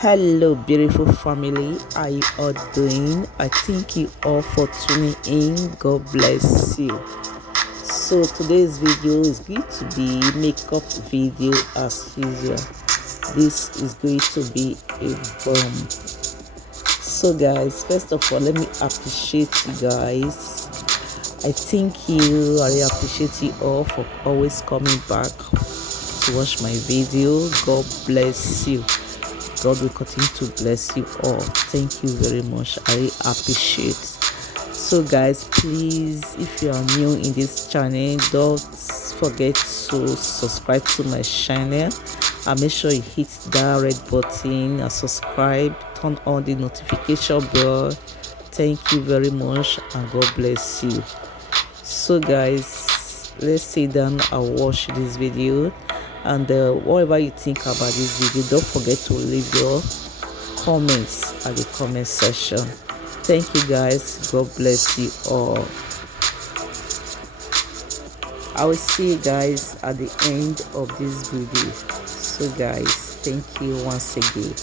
Hello, beautiful family. How you all doing? I thank you all for tuning in. God bless you. So today's video is going to be makeup video as usual. This is going to be a bomb. So guys, first of all, let me appreciate you guys. I thank you. I appreciate you all for always coming back to watch my video. God bless you. God will continue to bless you all. Thank you very much. I really appreciate. So guys, please, if you are new in this channel, don't forget to subscribe to my channel and make sure you hit that red button and subscribe, turn on the notification bell. Thank you very much and God bless you. So guys, let's sit down and watch this video, and whatever you think about this video, don't forget to leave your comments at the comment section. Thank you guys. God bless you all. I will see you guys at the end of this video. So guys, thank you once again.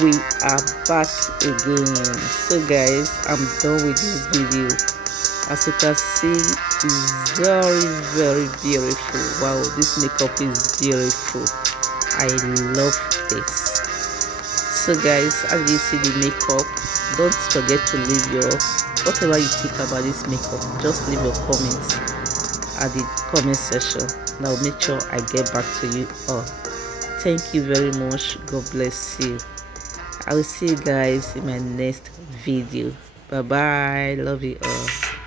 we are back again. So guys, I'm done with this video. As you can see, it's very beautiful. Wow, this makeup is beautiful. I love this. So guys, as you see the makeup, don't forget to leave your whatever you think about this makeup. Just leave your comments at the comment section. Now make sure I get back to you all. Thank you very much. God bless you. I will see you guys in my next video. Bye bye. Love you all.